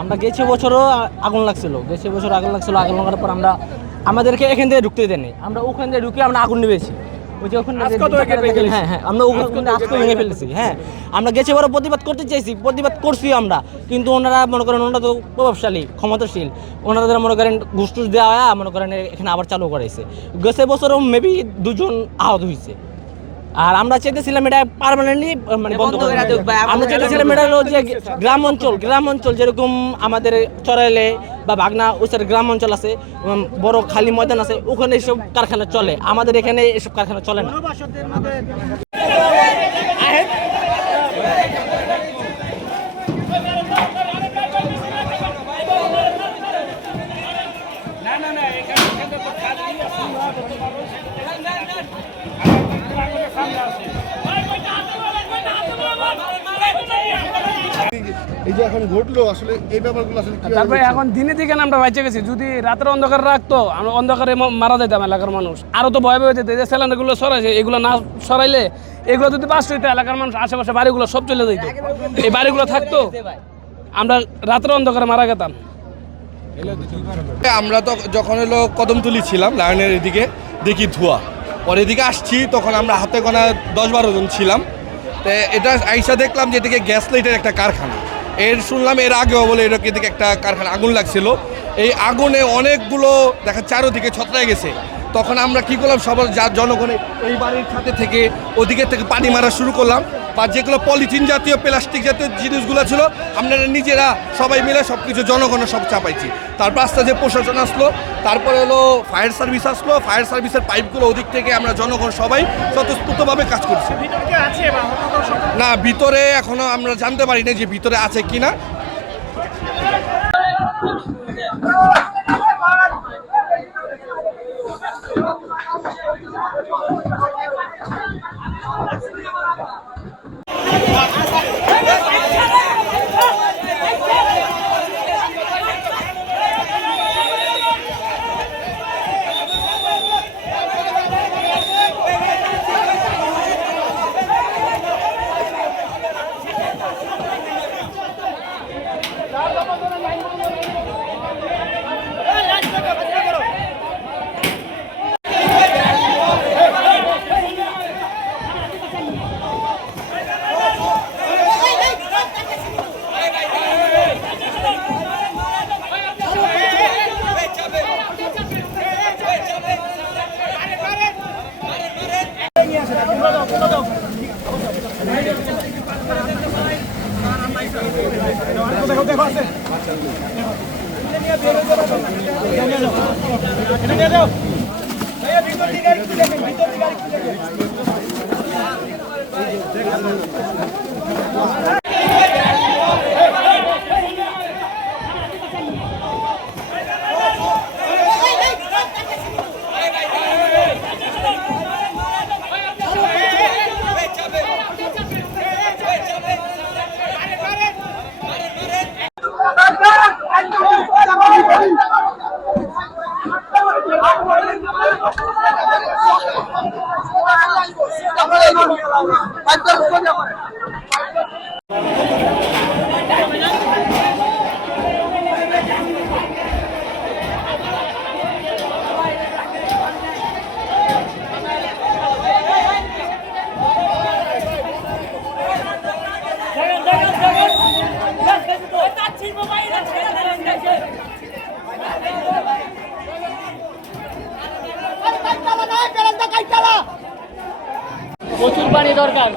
আমরা গেছি বছরও আগুন লাগছিল, আগুন লাগার পর আমরা আমাদেরকে এখান থেকে ঢুকতে দেয়নি, আমরা ওখান থেকে ঢুকে আমরা আগুন নিবেছি। আমরা আজকে ভেঙে ফেলেছি। হ্যাঁ, আমরা গেছে বড় প্রতিবাদ করতে চাইছি, প্রতিবাদ করছি আমরা, কিন্তু ওনারা মনে করেন ওনারা তো প্রভাবশালী ক্ষমতাশীল, ওনারা মনে করেন ঘুষ টুস দেওয়া মনে করেন এখানে আবার চালু করাইছে। গেছে বছরও মেবি 2 জন আহত হয়েছে। আর আমরা চাইতেছিলাম এটা পার্মানেন্টলি মানে বন্ধ করে দিতে। আমরা চাইতেছিলাম এটা হলো যে গ্রাম অঞ্চল যেরকম আমাদের চরাইলে বা বাগনা ওইসব গ্রাম অঞ্চল আছে, বড় খালি ময়দান আছে, ওখানে এসব কারখানা চলে, আমাদের এখানে এসব কারখানা চলে না। এই যে এখন ঘটলো আসলে এই ব্যাপারগুলো আসলে তারপরে এখন দিনে থেকে আমরা বাইচে গেছি। যদি রাতের অন্ধকার রাখতো আমরা অন্ধকারে মারা যেতাম এলাকার মানুষ, আরো তো ভয় ভয় যেত। এই যে সিলিন্ডারগুলো সরাইছে, এগুলো না সরাইলে এগুলো যদি বাস হইতো এলাকার মানুষ আশেপাশে বাড়িগুলো সব চলে যেত। এই বাড়িগুলো থাকতো, আমরা রাতের অন্ধকারে মারা গেতাম। আমরা তো যখন হলো কদমতলি ছিলাম লায়নের এদিকে দেখি ধোঁয়া, পরে এদিকে আসছি তখন আমরা হাতে গোনা 10-12 জন ছিলাম। তো এটা আইসা দেখলাম যে এদিকে গ্যাস লাইটের একটা কারখানা, শুনলাম এর আগেও বলে এটাকে এদিকে একটা কারখানা আগুন লাগছিল। এই আগুনে অনেকগুলো দেখা চারোদিকে ছত্রায় গেছে। তখন আমরা কি করলাম, সবার জনগণে এই বাড়ির খাতে থেকে ওদিকে থেকে পানি মারা শুরু করলাম, বা যেগুলো পলিথিন জাতীয় প্লাস্টিক জাতীয় জিনিসগুলো ছিল আমরা নিজেরা সবাই মিলে সব কিছু জনগণের সব চাপাইছি। তারপর আস্তে যে প্রশাসন আসলো, তারপরে হলো ফায়ার সার্ভিস আসলো, ফায়ার সার্ভিসের পাইপগুলো ওদিক থেকে আমরা জনগণ সবাই স্বতঃস্ফূর্তভাবে কাজ করছি। না, ভিতরে এখনো আমরা জানতে পারি না যে ভিতরে আছে কিনা। প্রচুর পানি দরকার।